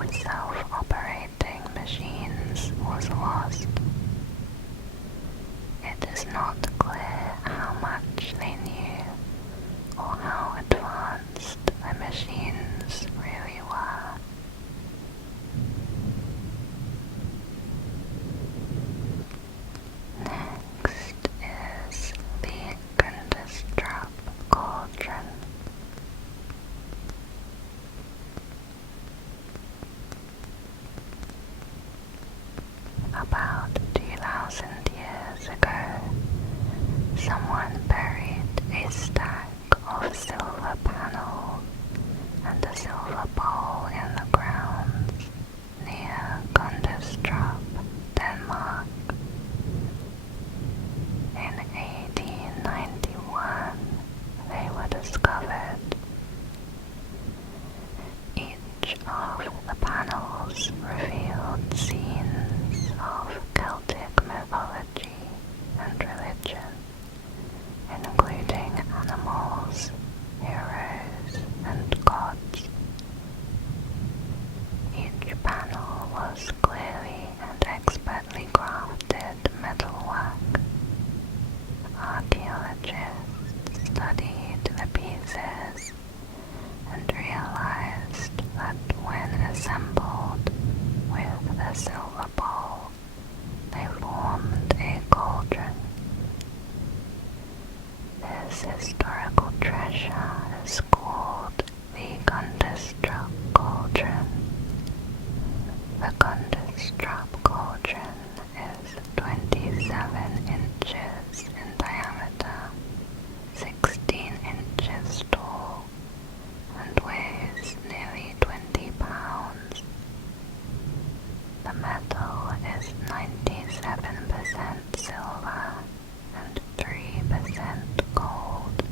of self-operating machines was lost. It is not clear how much they knew or how advanced the machines really were. Next is the gundestrup cauldron. About 2,000 years ago, someone buried a stack of silver panels and a silver bowl in the ground near Gundestrup, Denmark. In 1891, they were discovered. Each of the panels revealed scenes of Celtic mythology and religion, including animals, heroes, and gods. Each panel was clearly and expertly crafted metalwork. Archaeologists studied the pieces and realized that when assembled with the silver bowl, they formed a cauldron. This historical treasure is called the Gundestrup cauldron. The Gundestrup cauldron is 27 inches in diameter, 16 inches tall, and weighs nearly 20 pounds. The metal is 97% silver and 3% gold.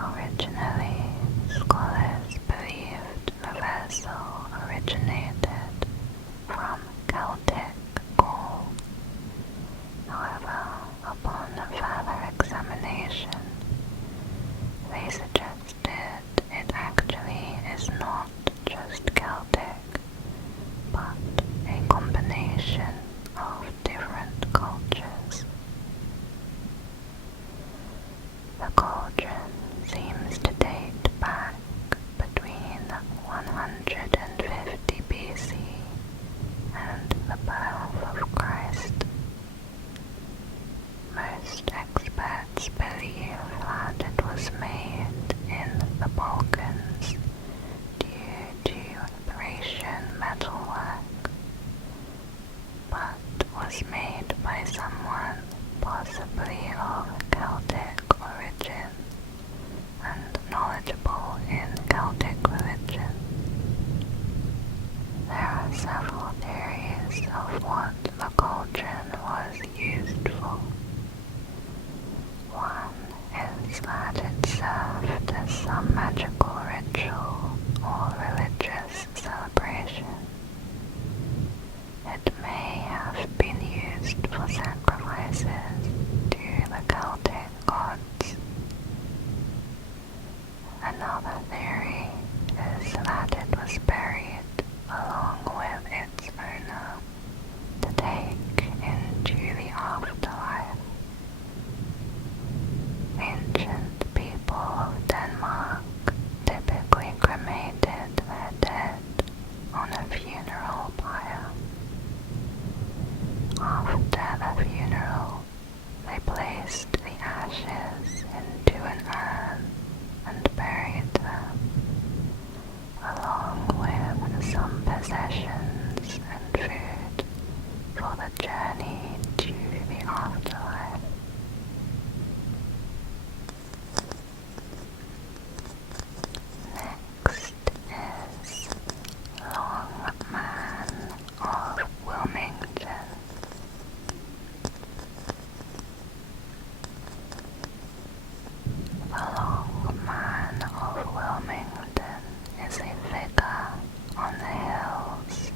Originally, scholars believed the vessel originated from Celtic Gaul. However, upon further examination, they suggested it actually is not just Celtic, but a combination of different cultures. The cauldron seems to date back between 150 BC and the birth of Christ. Most experts believe that it was made in the Balkans due to Thracian metalwork, but was made by someone possibly of Celtic origin and knowledgeable in Celtic religion. There are several theories of what the cauldron was used for. One is that it served as some magical ritual or religious celebration. It may have been used for sacrifices to the Celtic gods. Another theory is that it was buried along with its owner to take into the afterlife. Ancient people of Denmark typically cremated their dead on a funeral pyre. After the funeral, they placed the ashes into an urn and buried them, along with some possessions and food for the journey to the afterlife. Next is Long Man of Wilmington. The Long Man of Wilmington is a figure on the hills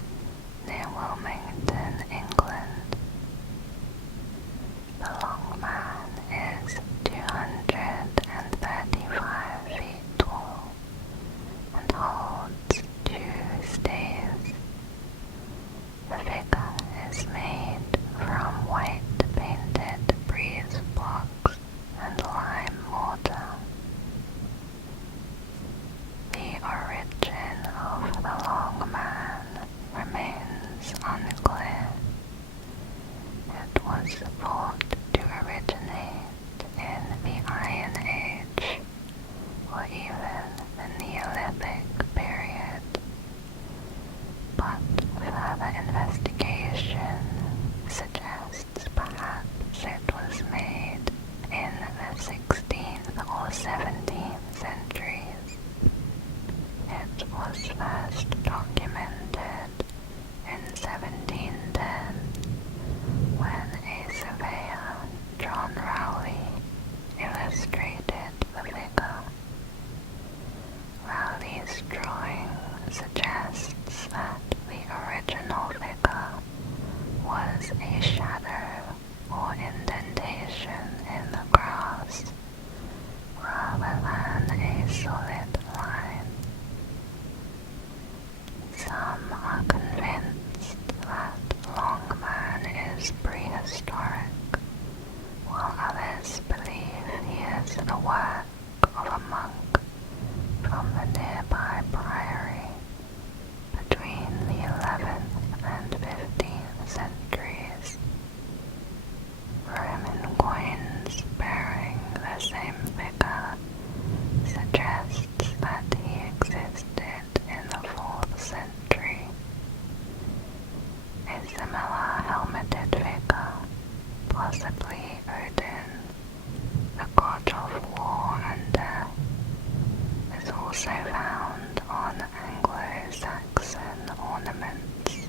movements.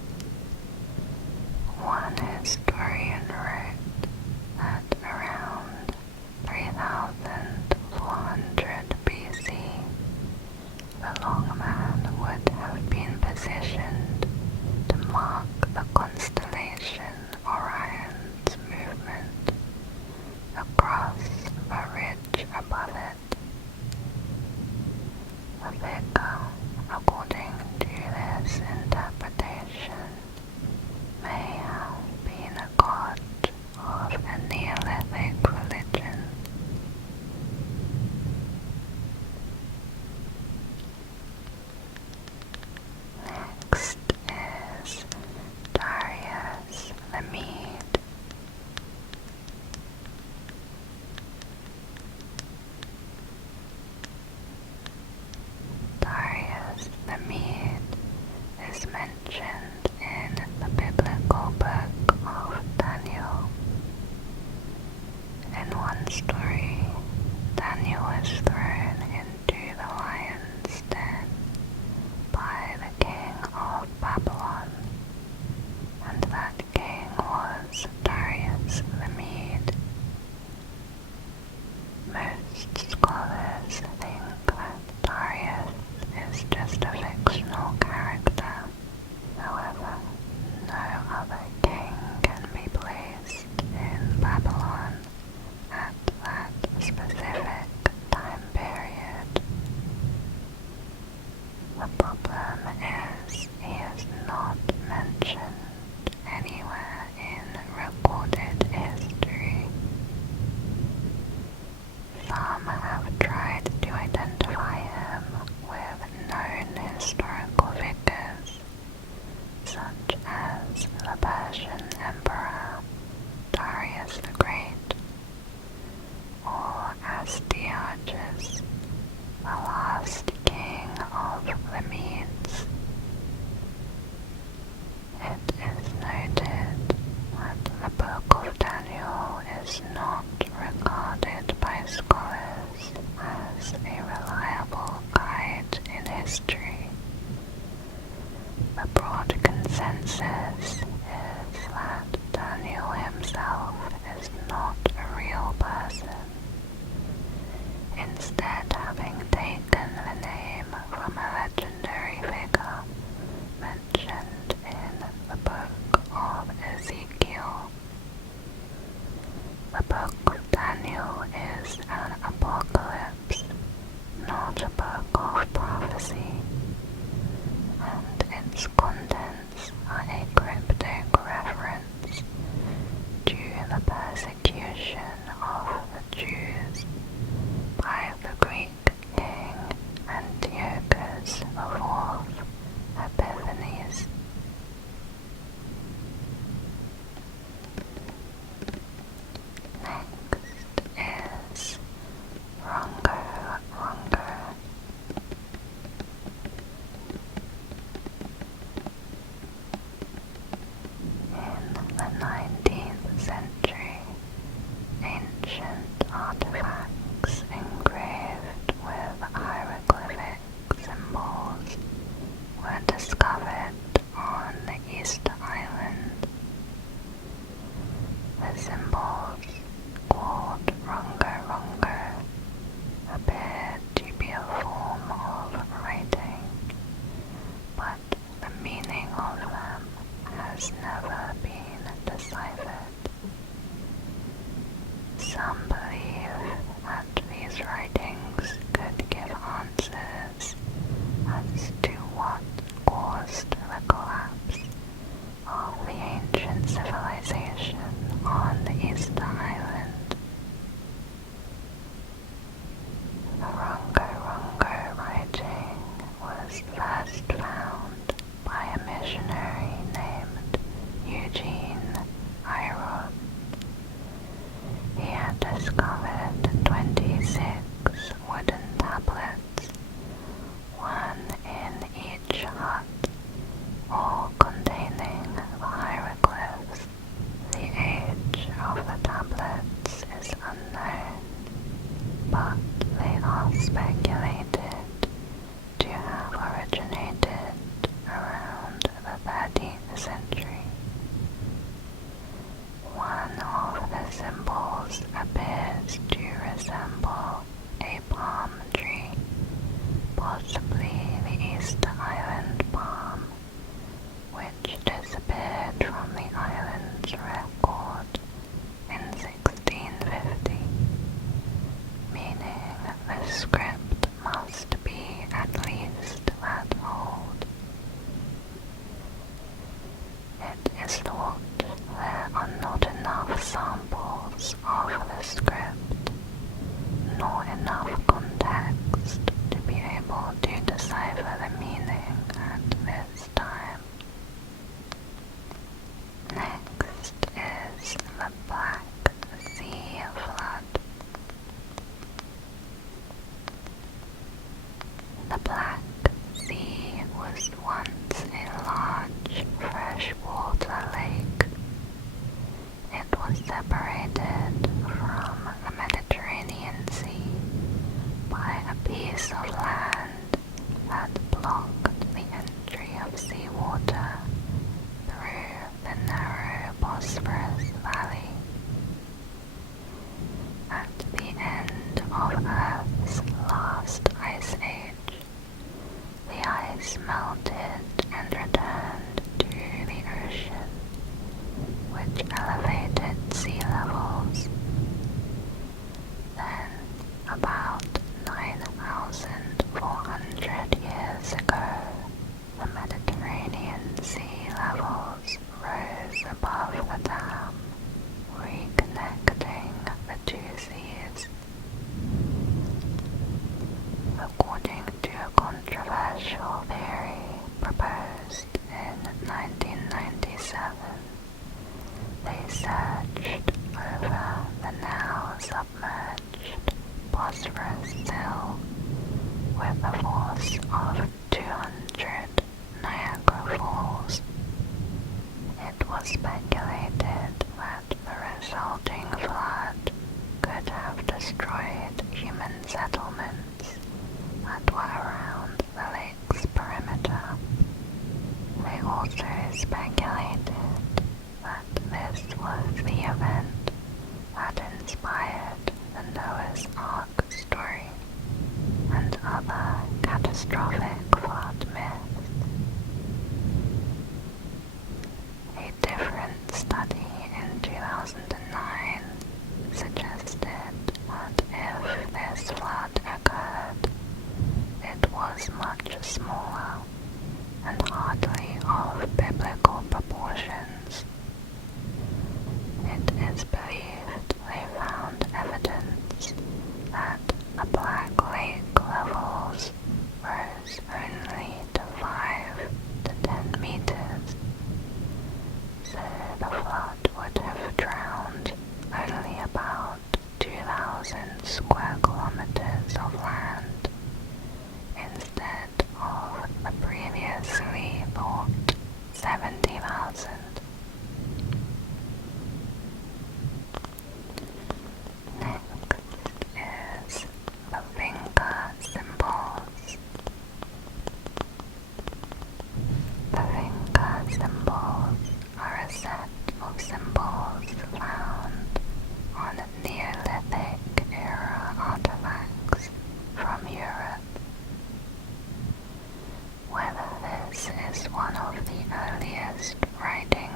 One historian wrote that around 3400 BC, the long man would have been positioned to mark the constellation Orion's movement across the ridge above it. The figure, according to this interpretation, may have been a god of a Neolithic religion. Next is Darius the Mede. Darius the Mede is mentioned in the biblical book of Daniel. In one story, Daniel is thrown into the lion's den by the king of Babylon, and that king was Darius the Mede. Most scholars think that Darius is just a fictional character. However, no other king can be placed in Babylon at that specific time period. The problem is he is not mentioned anywhere in recorded history. Some have tried to identify him with known historical figures, such as the Persian Emperor Darius the Great, or Astyages, the last king of the Medes. It is noted that the Book of Daniel is not regarded by scholars as a reliable guide in history. The broad consensus is that Daniel himself is not a real person, instead having taken the name from a legendary figure mentioned in the Book of Ezekiel. The Book of Daniel is an apocalypse, not a book of prophecy, and its contents are a cryptic reference to the persecution of the Jews by the Greek century. One of the symbols appears to resemble a palm tree, possibly the Easter Island palm, which disappeared from the island's record in 1650, meaning the script must be at least that old. It is thought there are not enough samples of the script, nor enough context to be able to decipher the meaning at this time. Next is the Black Sea Flood. The Black Sea was once a large freshwater lake. It was separated from the Mediterranean Sea by a piece of land that blocked the entry of seawater through the narrow Bosphorus Valley. At the end of Earth's last ice age, the ice melted and returned to the ocean, which elevated sea levels. Then, about 9,400 years ago, the Mediterranean sea levels rose above the dam, reconnecting the two seas. According to a controversial theory proposed in 1997, they surged over the now submerged Bosphorus sill with a force of 200 Niagara Falls. It was speculated that the resulting flood could have destroyed human settlements that were around the lake's perimeter. They also speculated that this was the event that inspired the Noah's Ark story and other catastrophic flood myths. A different study in 2009 suggested that if this flood occurred, it was much smaller and hardly of biblical proportions. It is believed they found evidence that the Black Lake levels rose only to 5 to 10 meters, so the flood would have drowned only about 2,000 square kilometers of land, instead of the previously thought 70,000. Next is the vinca symbols. The vinca symbols are a set of symbols found on Neolithic era artifacts from Europe. Whether this is one of the earliest writing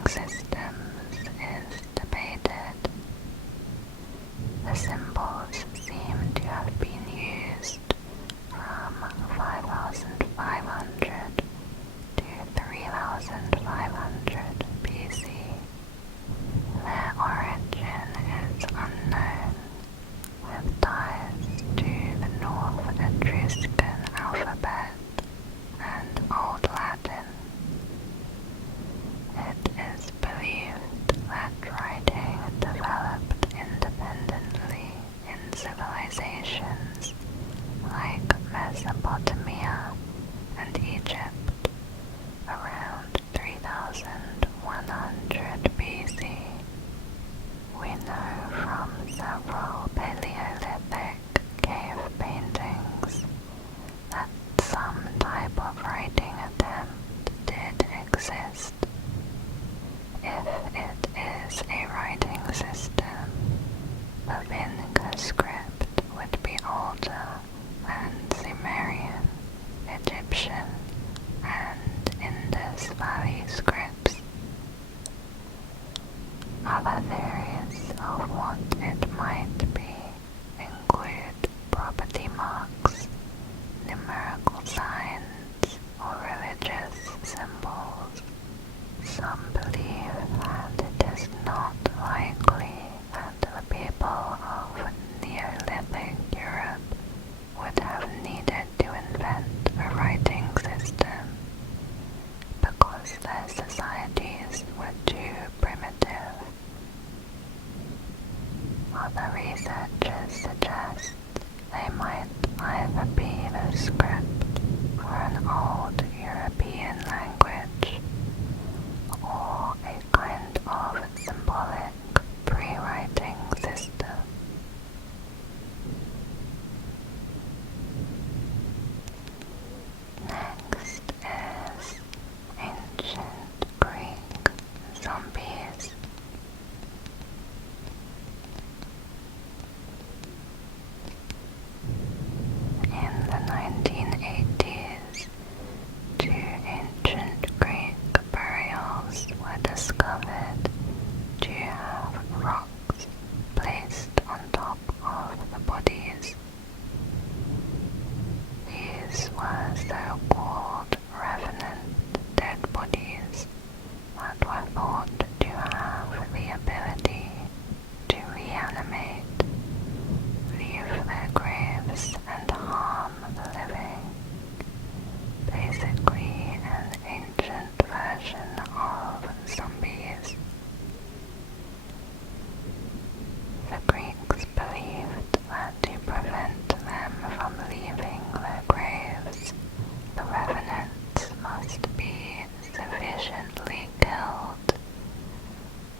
efficiently killed,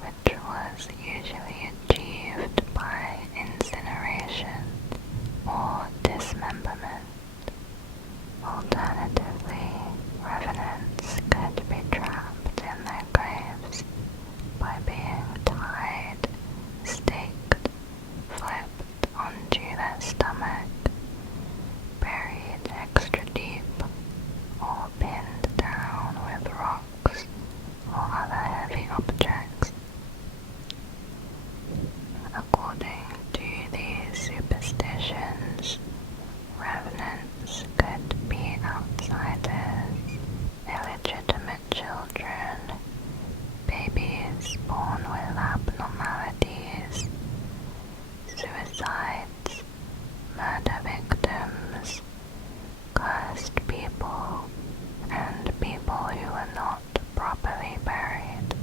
which was usually achieved by incineration or dismemberment. Alternatively, revenants could be trapped in their graves by being tied, staked, flipped onto their stomach, buried extra deep, or pinned down with rocks or other heavy objects. According to these superstitions, revenants could be outsiders, illegitimate children, babies born with abnormalities, suicides, murder victims, cursed people, and people who were not properly buried.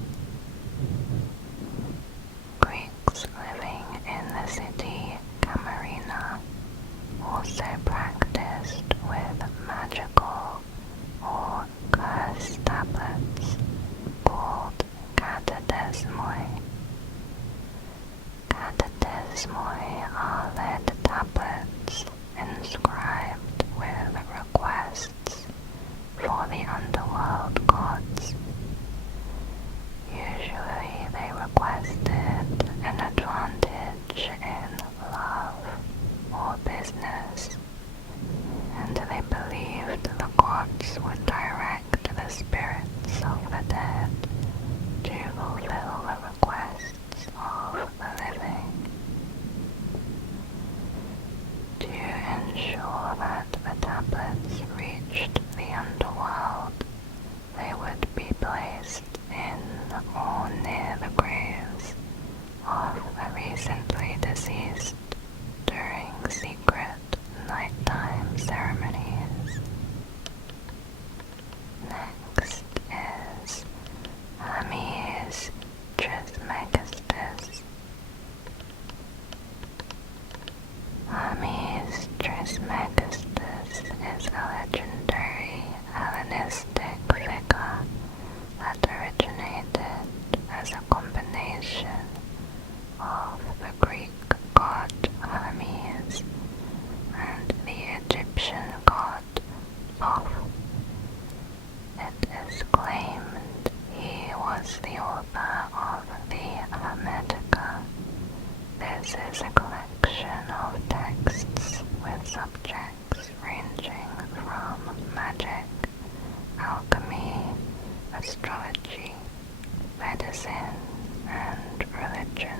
Greeks living in the city Camarina also practiced with magical or cursed tablets called catadesmoi. Catadesmoi are lead tablets inscribed with requests for the underworld gods. Usually they requested an advantage in love or business, and they believed the gods would direct the spirits of the dead to fulfill the requests of the living. To ensure that the tablets reached the underworld, they would be placed in or near the graves of the recently deceased during secret nighttime ceremonies. Next is Hermes Trismegistus. Hermes Trismegistus is a legendary Hellenistic figure that originated as a combination of the Greek god Hermes and the Egyptian god Thoth. It is claimed he was the author of the Hermetica. This is a collection of texts with subjects ranging from magic, alchemy, astrology, medicine, and religion.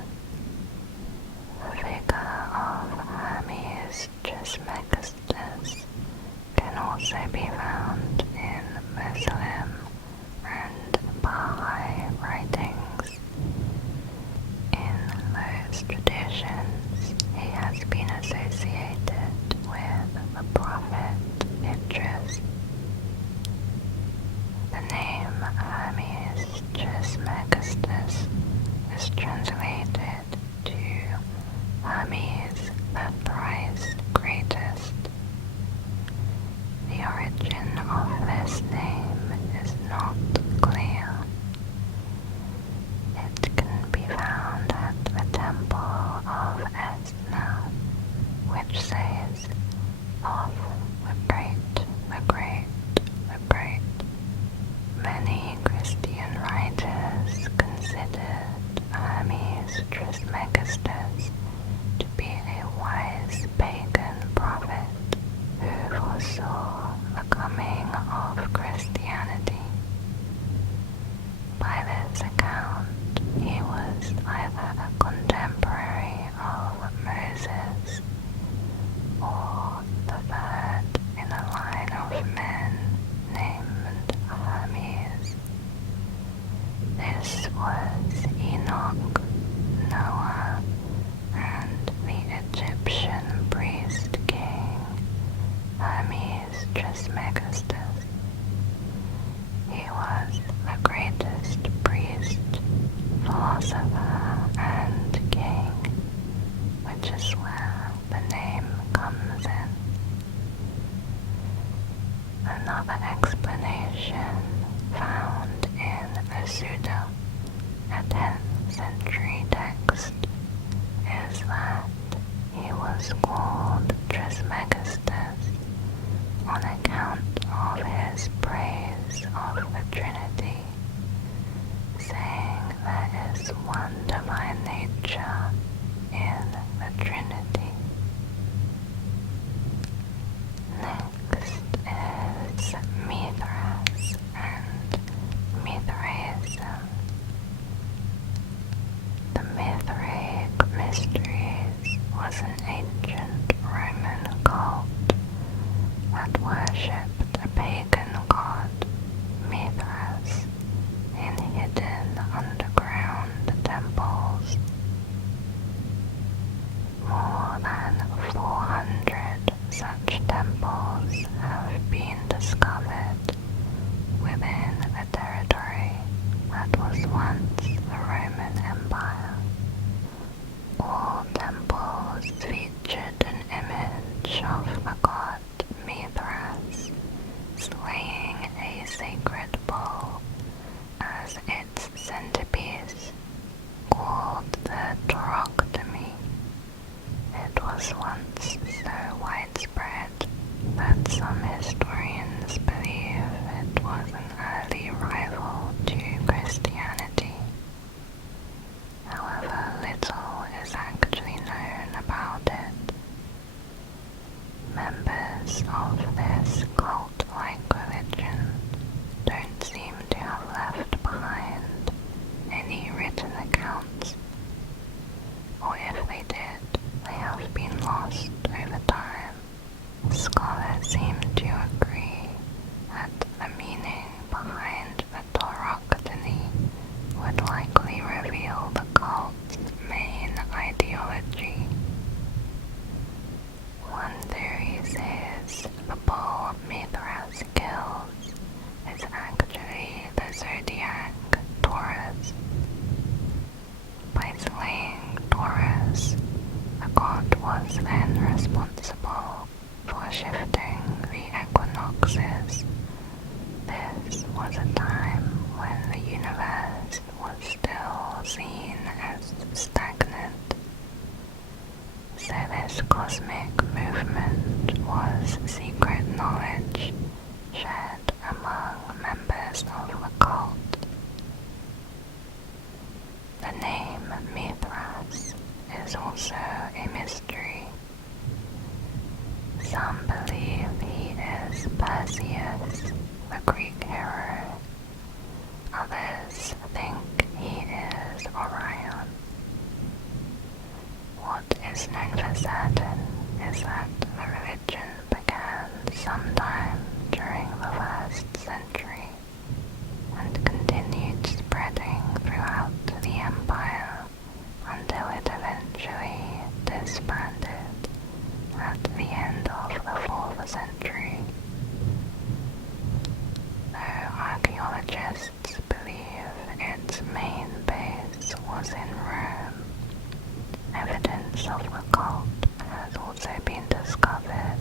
The figure of Hermes Trismegistus can also be found in Muslim and Baha'i writings. In those traditions, he has been associated with the prophet Mithras. The name Hermes Trismegistus is translated to Hermes the thrice greatest. The origin of this name is not clear. It can be found at the temple of Esna, which says, Thoth the Great, the Great, the Great. Many Christian writers considered Hermes Trismegistus to be a wise pagan prophet who foresaw the coming of Christianity. By this account, he was either a contemporary of Moses or the third in a line of men named Hermes. This was Enoch, Noah, and the Egyptian priest king Hermes Trismegistus. He was the greatest priest, philosopher, and king, which is where the name comes in. Another explanation found in is one divine nature in the Trinity. Next is mithras and mithraism. The Mithraic Mysteries was an ancient Roman cult that worshipped a pagan god, Mithras, in hidden underground temples. More than 400 such temples have been discovered within the territory that was once the Roman Empire. All temples featured an image of the god Mithras slaying a sacred bull as its centerpiece, called the tauroctomy. It was once so widespread that some historians believe it was an early rival to Christianity. However, little is actually known about it. Members of this cult-like religion don't seem to have left behind any written accounts, or if they did, they have been lost over time. Scholars seem to agree that the meaning behind the tauroctomy would likely reveal the cult's main ideology. One theory says the bull Mithras kills is actually the zodiac Taurus. By slaying Taurus, the god was then responsible for shifting the equinoxes. This was a time when the universe was still seen as stagnant. So this cosmic movement was secret knowledge shared among members of the cult. The name Mithras is also a mystery. Some believe he is Perseus, the Greek hero. Others think he is Orion. What is known for certain is that the religion began sometime during the 1st century and continued spreading throughout the empire until it eventually disbanded at the end of the 4th century. Though archaeologists believe its main base was in Rome, evidence of the cult has also been discovered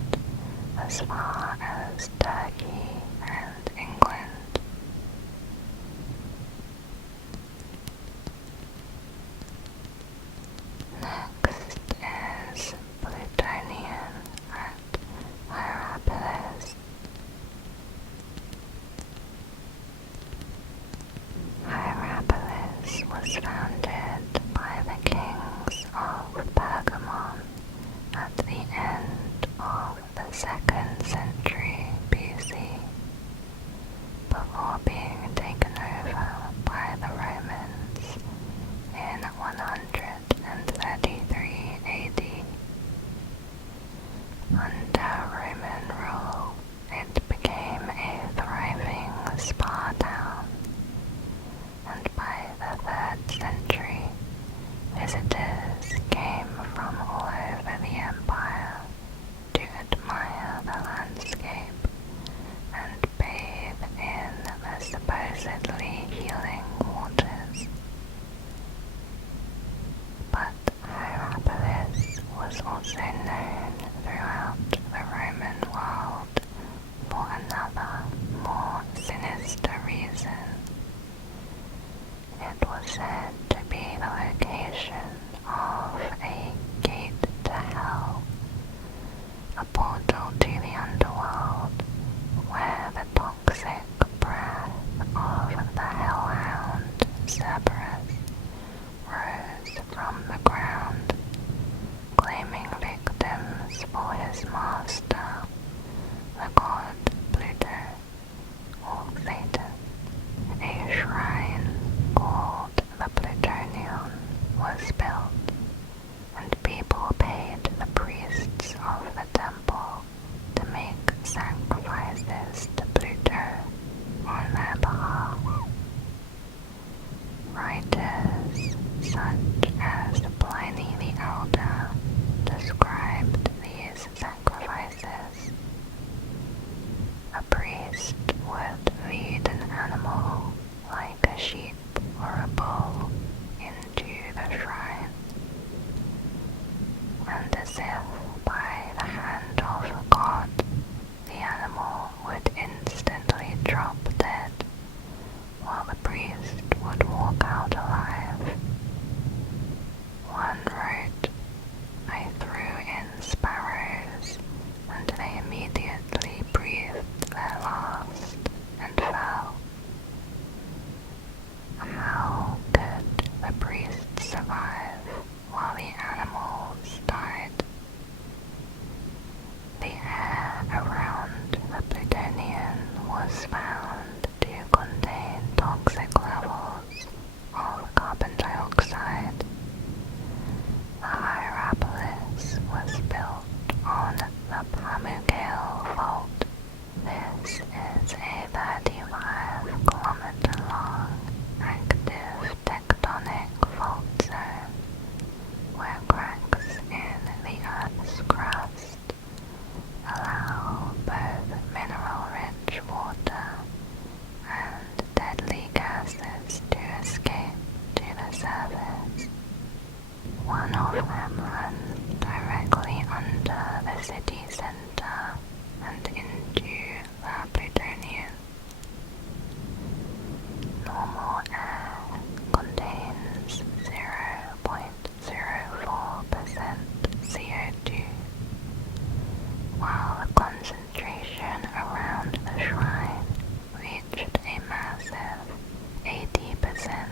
as far as Turkey and England. Next is plutonion at hierapolis. Hierapolis was founded by the kings of Pergamon at the end of the 2nd century BC, before being taken over by the Romans in 133 AD. Under Roman rule, it became a thriving spa town, and by the 3rd century, visitors came from all over the empire to admire the landscape and bathe in the supposedly healing waters. But Hierapolis was also known throughout the Roman world for another, more sinister reason. It was said to be the location of a gate to hell, a portal to the underworld where the toxic breath of the hellhound Cerberus such as Pliny the Elder described these sacrifices. A priest would lead an animal, like a sheep or a bull, into the shrine, and as if by the hand of God, the animal would instantly drop dead, while the priest would walk out alive. One wrote, "I threw in sparrows, and they immediately breathed their last and fell." How could the priest survive while the animals died? The air around the plutonion was found to contain toxic levels of carbon dioxide. The hierapolis was built on the Pamukale Fault. This is a 35-kilometer long active tectonic fault zone where cracks in the Earth's crust allow both mineral-rich water and deadly gases to escape to the surface. One of them runs directly under the city center and into the plutonian. Normal air contains 0.04% CO2, while the concentration around the shrine reached a massive 80%.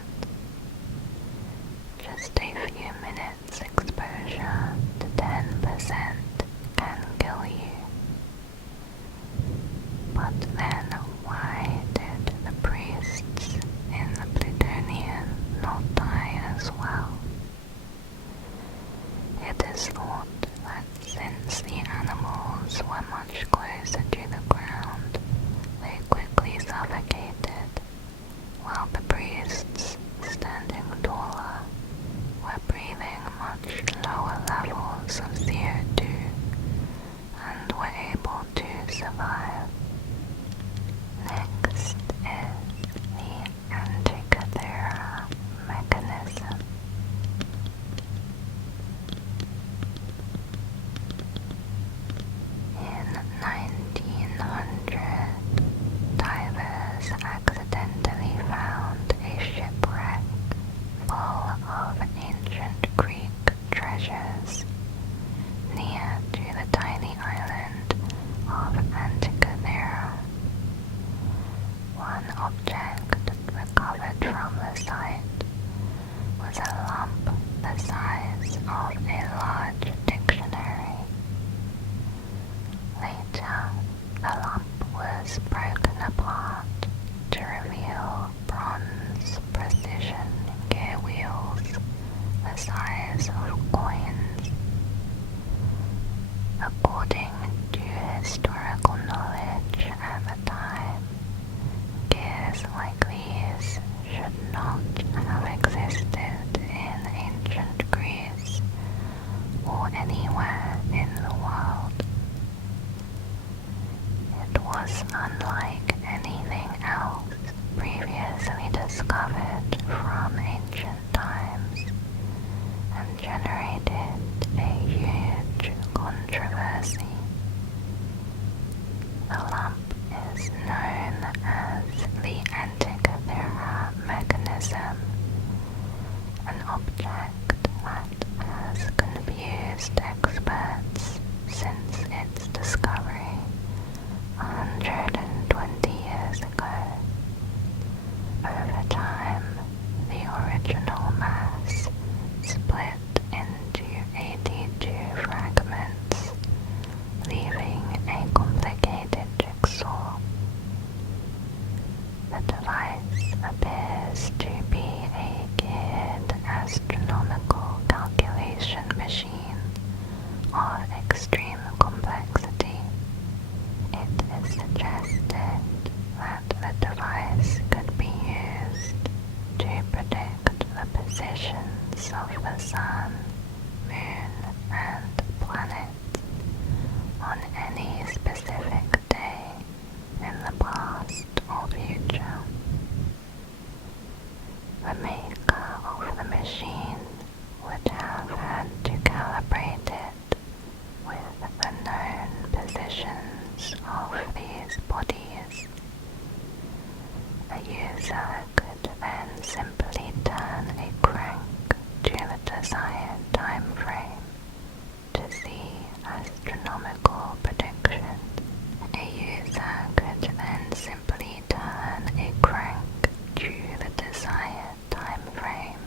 Just a few minutes exposure to 10% can kill you. But then why did the priests in the plutonian not die as well? It is thought that since the animals were much closer to the ground, they quickly suffocated, while the priests, standing taller, were breathing much lower levels of CO2 and were able to survive. Next is the antikythera mechanism. In 1900, divers accidentally found a shipwreck full of ancient Greek treasures near to the tiny island of Antikythera. One object recovered from the site was a lump the size of a large dictionary. Later, the lump was broken apart to reveal bronze precision gear wheels the size of coins. According to historical knowledge at the time, gears like these should not have existed in ancient Greece or anywhere in the world. It was unlike anything else previously discovered from ancient times and generated a huge controversy. The lump is known as the Antikythera mechanism, an object that has confused experts since its discovery 120 years ago. Over time, the original mass split into 82 fragments, leaving a complicated jigsaw positions of the sun, moon, and planets on any specific day in the past or future. The maker of the machine would have had to calibrate it with the known positions of these bodies. A user could then simply turn a crank to the desired time frame to see astronomical predictions. A user could then simply turn a crank to the desired time frame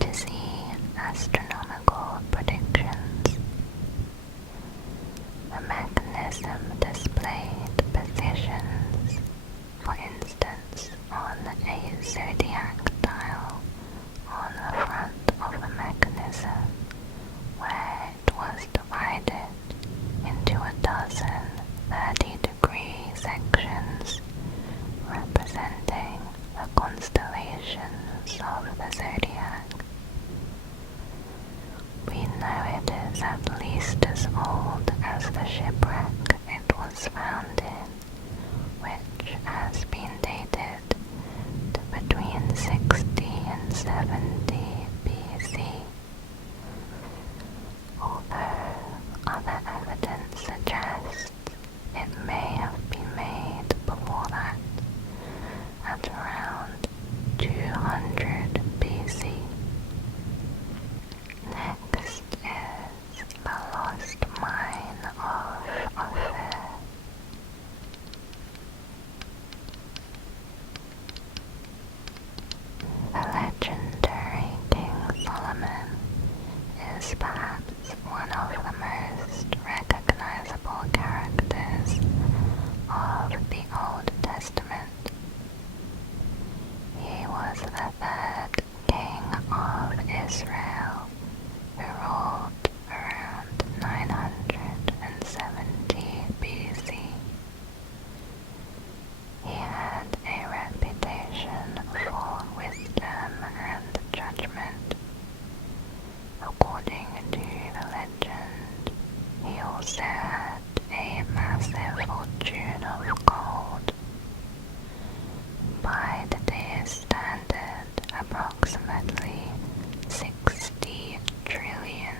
to see astronomical predictions. The mechanism displayed positions, for instance, on a zodiac dial on the front of the mechanism, where it was divided into a dozen 30-degree sections representing the constellations of the zodiac. We know it is at least as old as the shipwreck it was found in, which has been dated to between 60 and 70 BC. Although other evidence suggests it may have been made before that, at around 200 BC. Next is the lost mine of Ophir. The legendary King Solomon is perhaps one of the most recognizable characters of the Old Testament. He was the third king of Israel who ruled around 970 BC. He had a reputation for wisdom and judgment. According to the legend, he also had a massive fortune of gold. By today's standard, approximately $60 trillion.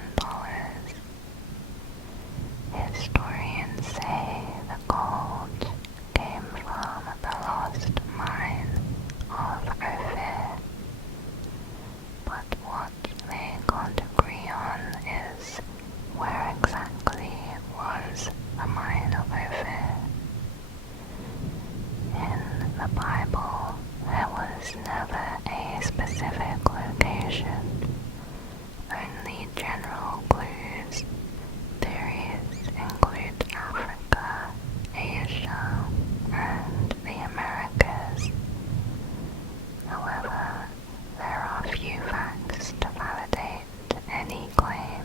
Historians say the gold came from the lost mine of Ophir, but what they can't agree on is where exactly was the mine of Ophir. In the Bible, there was never a specific location, only general clues. Theories include Africa, Asia, and the Americas. However, there are few facts to validate any claim.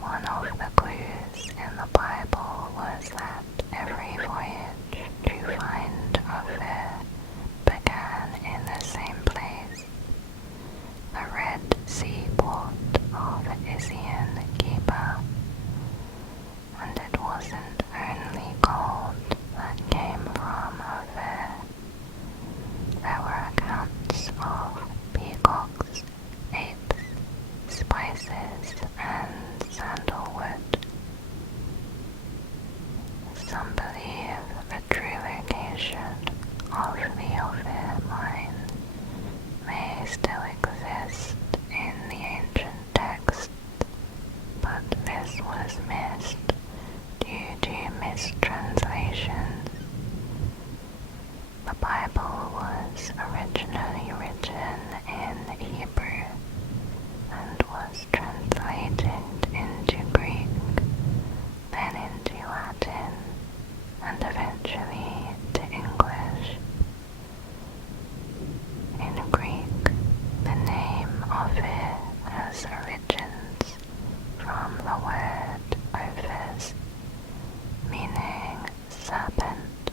One of the clues in the Bible was that every voyage to find Ophir began in the same place, the Red Sea port of 𝐢𝐜𝐞𝐫𝐠. And it wasn't only gold that came from Ophir. There were accounts of peacocks, apes, spices, and sandalwood. Some believe the true location of the Ophir mine may still exist in the ancient text, but this was missed due to mistranslations. The Bible was originally written in Hebrew and was translated into Greek, then into Latin, and eventually to English. In Greek, the name Ophir has origins from the word ophis, meaning serpent.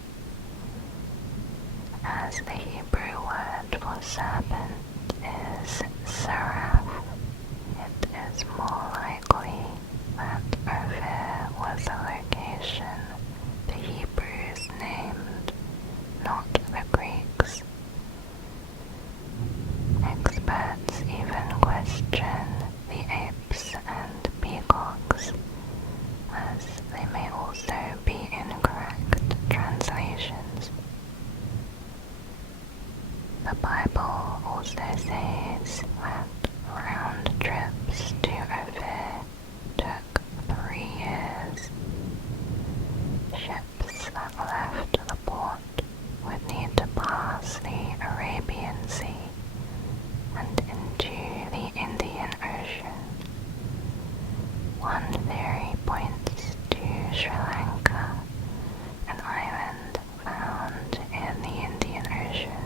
As the Hebrew word for serpent is seraph, it is more likely that Ophir was a location the Hebrews named, not the Greeks. Experts even question the apes and peacocks, as they may also be incorrect translations. The Bible also says that round trips to Ophir took 3 years. Ships that left the port would need to pass the Arabian Sea and into the Indian Ocean. One theory points to Sri Lanka, an island found in the Indian Ocean,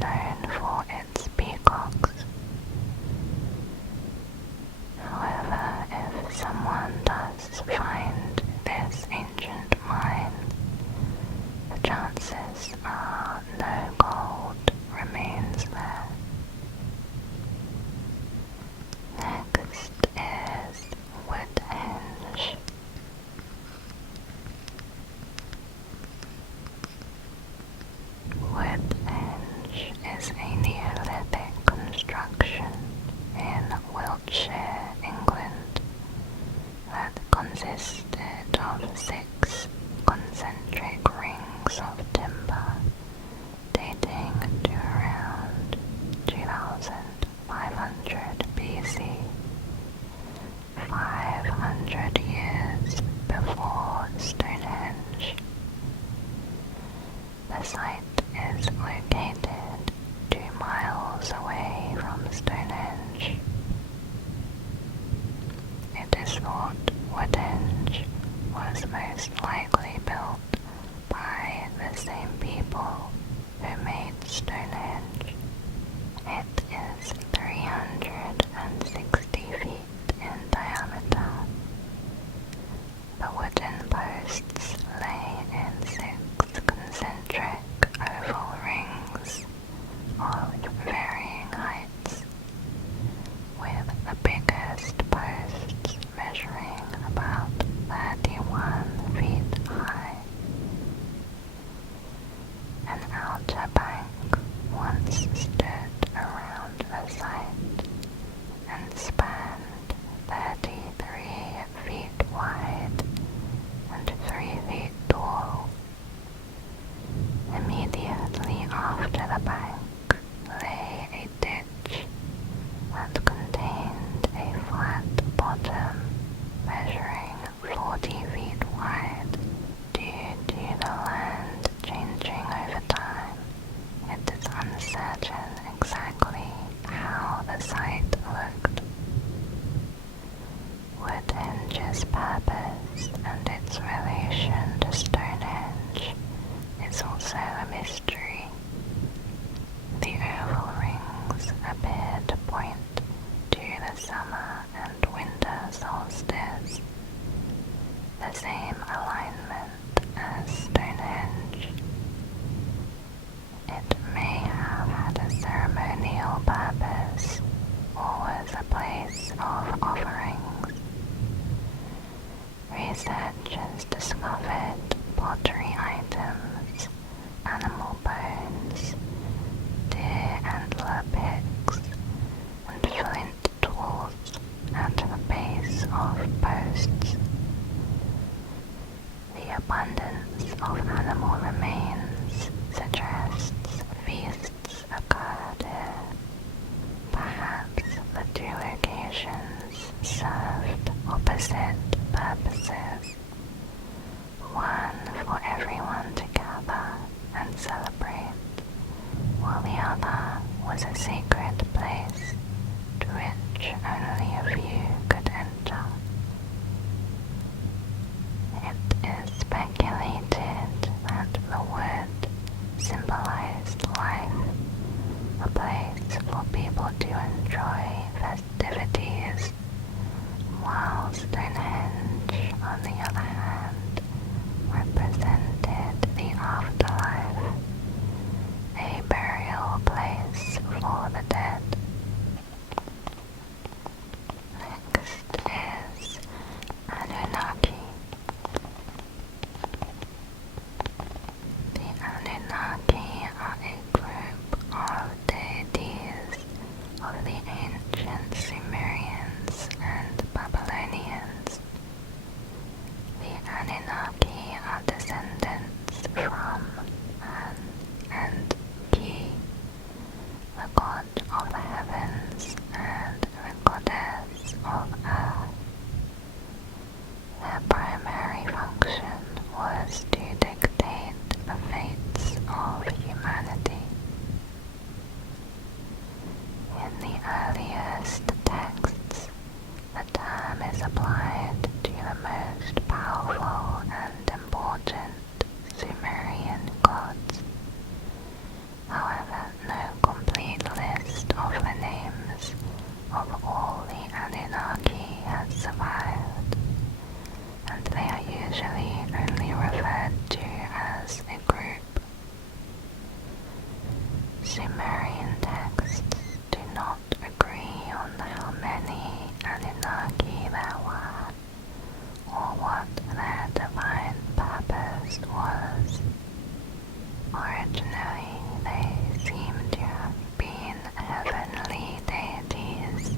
known for its peacocks. However, if someone does find this ancient mine, the chances are no gold remains there. Next is woodhenge. Woodhenge is a Neolithic construction in Wiltshire, England, that consisted of 6 concentric rings of timber dating to around 2500 BC, 500 years before Stonehenge. The site is located 2 miles away from Stonehenge. It is thought Woodhenge was most likely built by the same people who made Stonehenge. It is 360 feet in diameter. The wooden posts lay in 6 concentric oval rings of varying heights, with the biggest posts measuring about 31 feet high. An outer bank once stood around the site and spanned 33 feet wide and 3 feet tall. Immediately after the bank lay a ditch that contained a flat bottom measuring 40 feet wide. Due to the land changing over time, it is uncertain exactly how the site looked. Woodhenge's purpose and its relation to Stonehenge is also a mystery. The oval rings appear to point to the summer and winter solstice, the same alignment as Stonehenge. It may have had a ceremonial purpose or was a place of offerings. Researchers discovered pottery items, animal bones, deer antler picks, and flint tools at the base of posts. The abundance of animal remains suggests feasts occurred here. Perhaps the 2 locations served opposite purposes. One for everyone to gather and celebrate, while the other was a sacred place to which only a few could enter. It is speculated that the wood symbolized life, a place for people to enjoy festivities, while Stonehenge, on the other hand, represented the afterlife, a burial place for the dead. the god of the heavens and the goddess of earth. Their primary function was to dictate the fates of humanity. In the earliest texts, the term is applied to the most powerful and important Sumerian gods. However, no complete list of the names of all the Anunnaki has survived, and they are usually only referred to as a group. Sumerian texts do not agree on how many Anunnaki there were, or what their divine purpose was. Originally, they seem to have been heavenly deities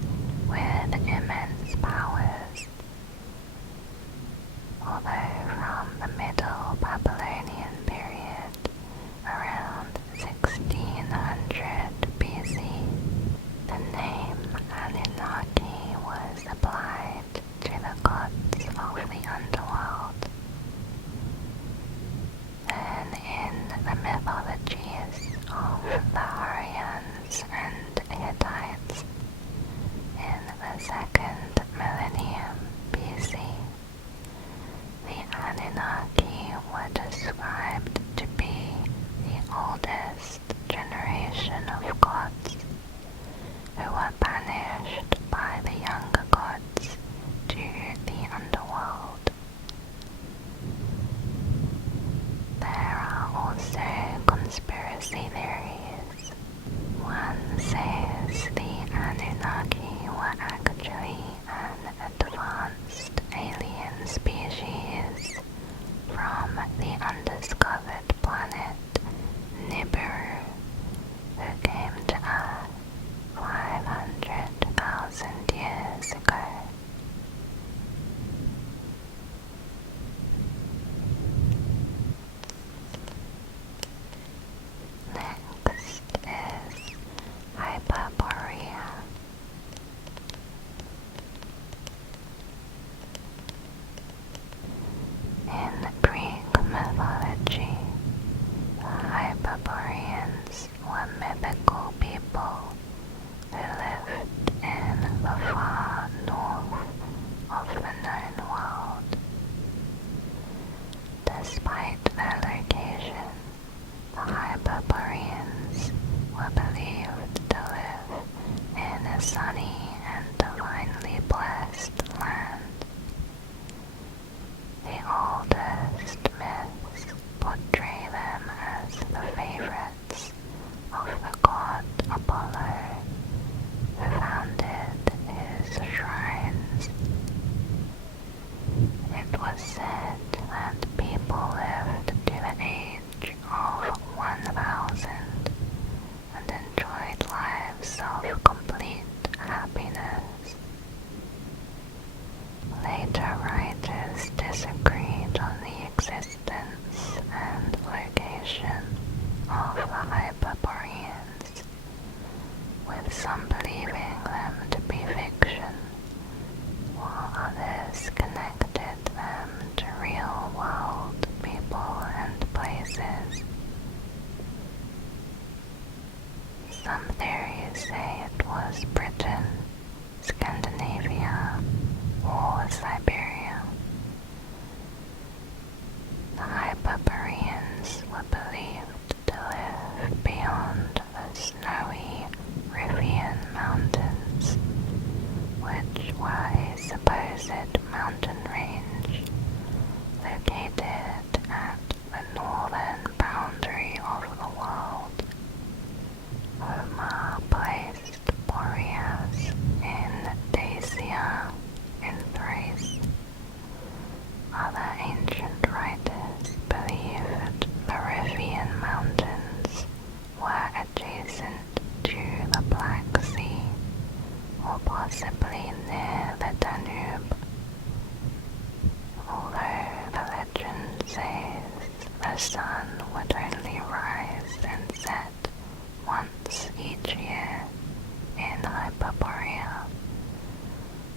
with immense powers. Although from the Middle Babylonian period, around 1600 BC, the name Anunnaki was applied to the gods of the underworld. Then in the mythologies of the Hurrians and Hittites, in the 2nd millennium BC, the Anunnaki were described to be the oldest generation of gods who were banished by the younger gods to the underworld. There are also conspiracy theories. One says the Anunnaki were actually an advanced alien species from the undiscovered planet Nibiru, who came to Earth 500,000 years ago. Next is Hyperborea. In Greek mythology, the Hyperboreans were mythical people who lived in the far north of the known world. Despite their location, the Hyperboreans were believed to live in a sunny and divinely blessed land. The oldest myths portray them as the favorites of the god Apollo, who founded his shrines. It was said that people lived to the age of 1,000 and enjoyed lives of complete happiness. Later writers disagreed on the existence and location of the Hyperboreans, with some believing them to be fiction, while others connected them to real-world people and places. Some theories say it was Britain, Scandinavia, or Siberia. The Hyperboreans were believed to live beyond the snowy Rivian Mountains, which were a supposed mountain range located at the northern boundary of the world. Homer placed Boreas in Dacia in Thrace, year in Hyperborea,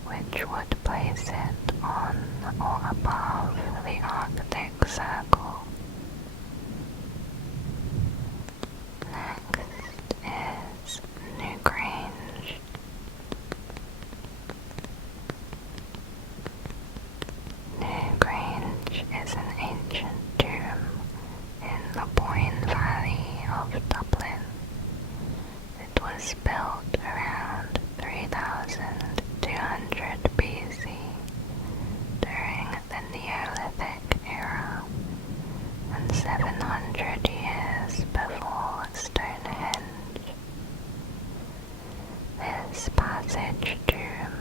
which would place it on or above the Arctic Circle. Next is Newgrange. Newgrange is an ancient tomb in the Boyne Valley of Dublin. It was built around 3200 BC during the Neolithic era and 700 years before Stonehenge. This passage tomb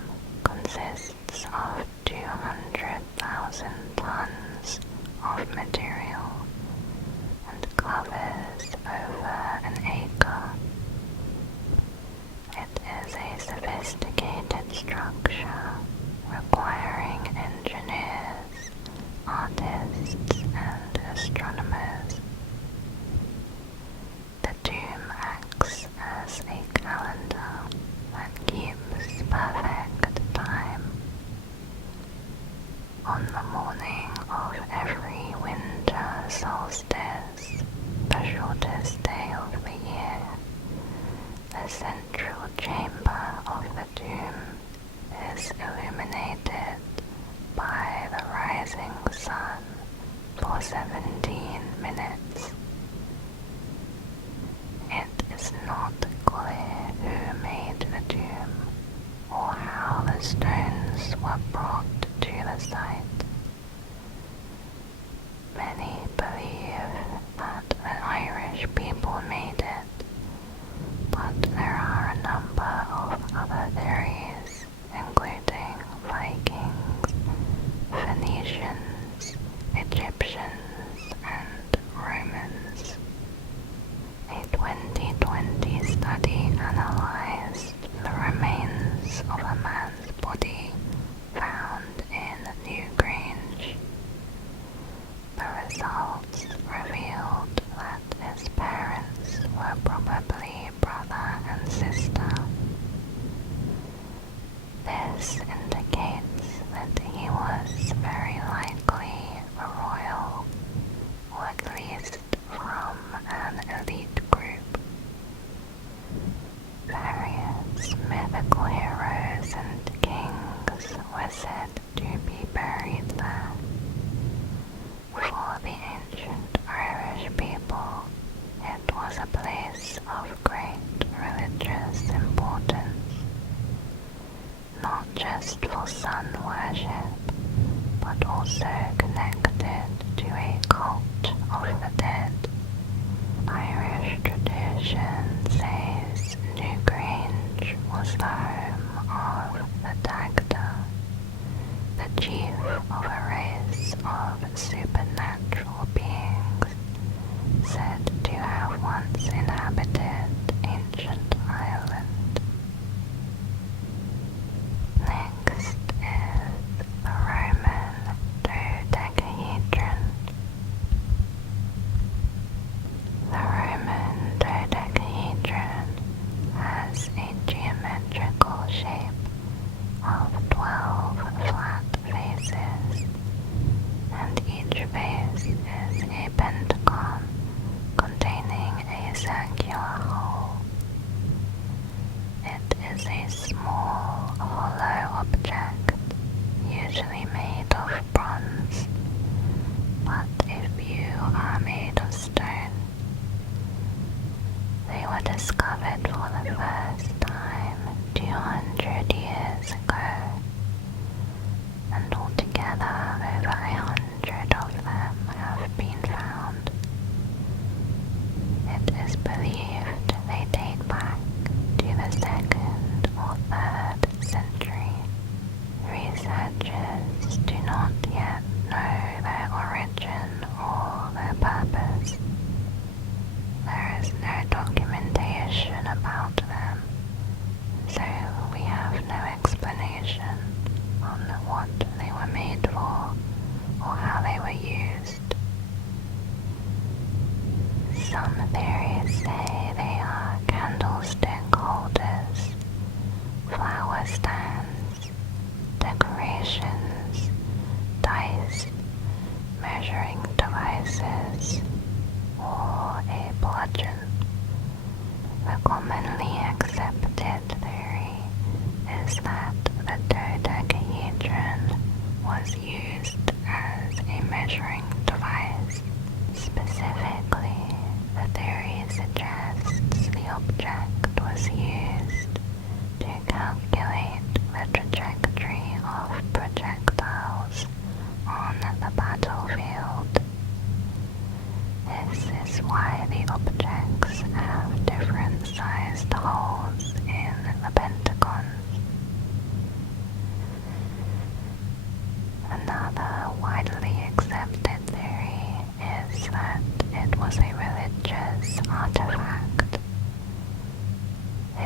consists of 200,000 tons of material and covers over an acre. It is a sophisticated structure requiring engineers, artists, and astronomers. The tomb acts as a calendar that keeps perfect time. On the morning of every winter solstice, the shortest day of the year, the central chamber of the tomb is illuminated by the rising sun for 17 minutes. It is not clear who made the tomb or how the stones were brought to the site. Many believe that the Irish people made it, but there are a number of other theories, including Vikings, Phoenicians, Egyptians, and Romans. A 2020 study analyzed the remains of a man's body found in Newgrange. The results revealed that his parents were probably brother and sister. This indicates that he was very likely a royal, or at least from an elite group. Various mythical heroes and kings were said to be buried there. For the ancient Irish people, it was a place of great religious importance, not just for sun worship, but also connected to a cult of the dead. Irish tradition says Newgrange was the home of the Dagda, the chief of a race of supernatural beings said to have once inhabited ancient Ireland. Next is the Roman dodecahedron. The Roman dodecahedron has a geometrical shape of 12 flat faces, and each face is a pentagon containing a circular hole. It is a small, hollow object, usually made of bronze, but if you are made of stone. They were discovered for the first time 200 years ago, and altogether over 100 of them have been found. It is believed they date back to the 2nd or 3rd century. Researchers do not yet know their origin or their purpose. There is no documentation about them, so we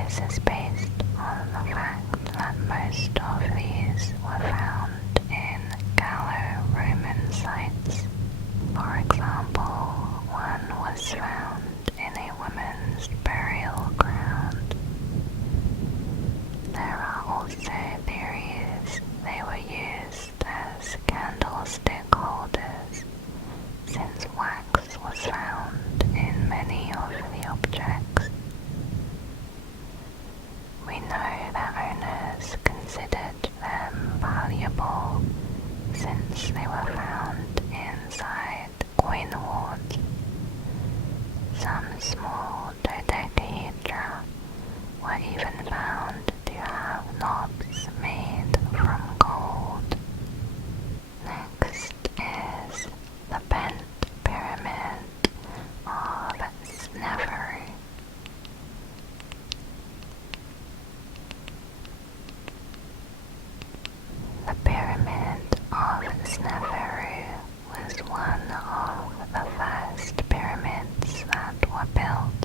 This is based on the fact that most of these were found in Gallo-Roman sites. For example, one was found in a woman's burial ground. There are also theories they were used as candlestick holders, since wax was found in many of the objects. We know that owners considered them valuable since they were found inside coin hoards. Some small dodecahedra were even found to have knobs made from gold. Next is the bent pyramid of Sneferu. The pyramid of Sneferu was one of the first pyramids that were built,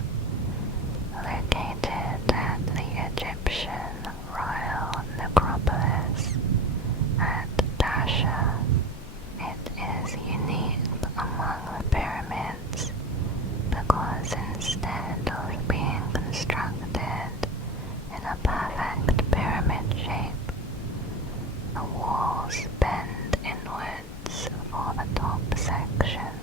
located at the Egyptian royal necropolis at Dasha. It is unique among the pyramids because instead of being constructed in a perfect pyramid shape, the walls bend inwards for the top section.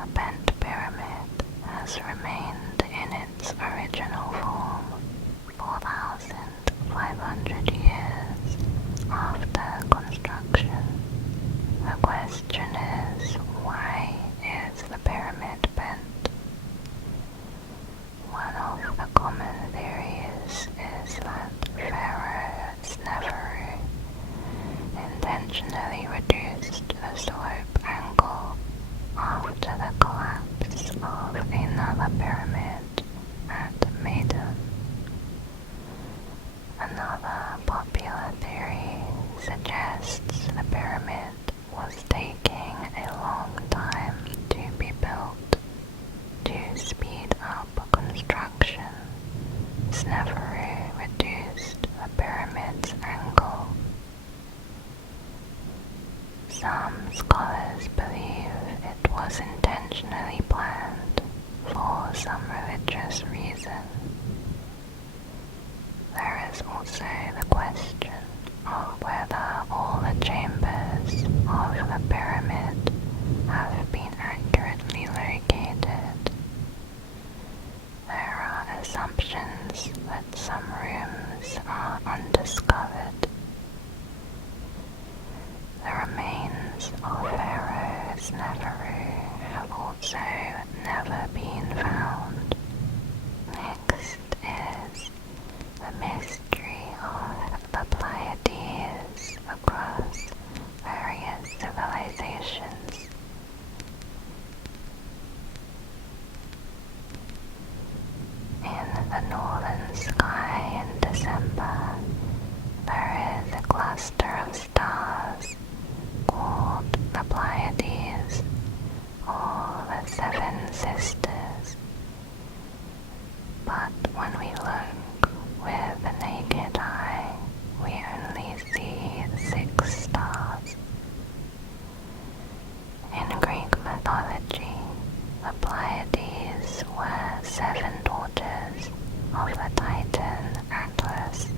The bent pyramid has remained in its original form 4,500 years after construction. The question is, why is the pyramid bent? One of the common theories is that Pharaoh Sneferu intentionally reduced the slope angle after the collapse of another pyramid at Mede. Another popular theory suggests the pyramid was taking a long time to be built. To speed up construction, Sneferu reduced the pyramid's angle. Some scholars believe it was intentionally planned for some religious reason. There is also the question of whether all the chambers of the pyramid have been accurately located. There are assumptions that some rooms are undiscovered. The remains of Pharaoh Sneferu have also never been found. Next is the mystery of the Pleiades across various civilizations. In the northern sky in December, there is a cluster of stars called the Pleiades, or the Seven Sisters. But when we look with the naked eye, we only see 6 stars. In Greek mythology, the Pleiades were 7 daughters of the Titan Atlas.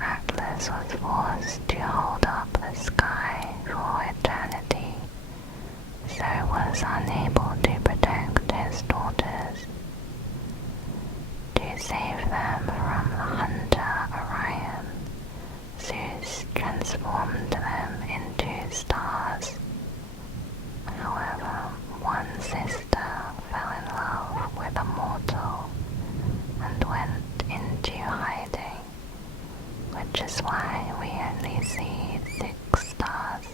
Atlas was forced to hold up the sky for eternity, so was unable to protect his daughters. To save them from the hunter Orion, Zeus transformed them into stars. However, one sister fell in love with a mortal and went into hiding, which is why we only see 6 stars.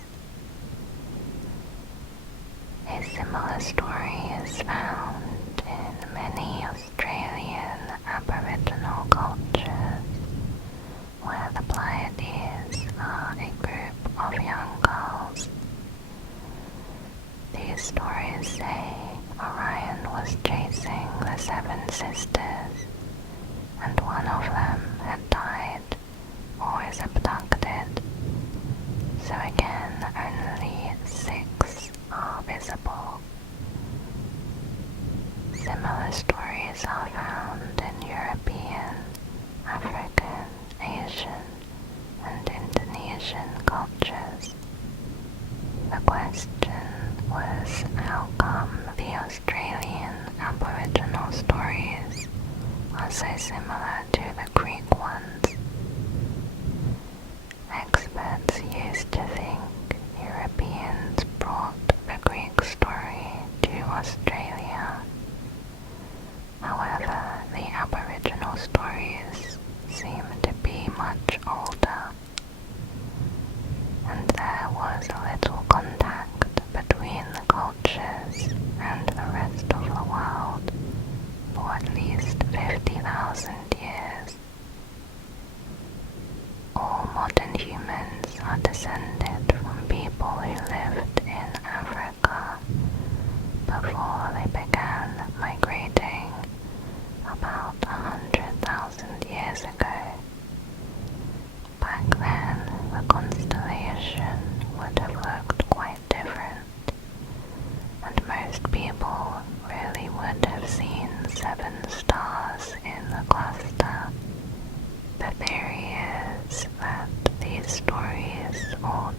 A similar story is found in many Australian Aboriginal cultures, where the Pleiades are a group of young girls. These stories say Orion was chasing the seven sisters, and one of them had died or is abducted, so again only 6 are visible. Similar stories are found in European, African, Asian, and Indonesian cultures. The question was how come the Australian Aboriginal stories are so similar to the Greek ones. Experts used to think Europeans brought the Greek story to Australia. However, the Aboriginal stories seem to be much older, and there was little contact between the cultures and the rest of the world for at least 50,000 years. All modern humans are descended from people who lived in Africa before they began migrating about 100,000 years ago. Back then, the constellation would have looked quite different, and most people really would have seen 7 stars in the cluster. The theory is that these stories all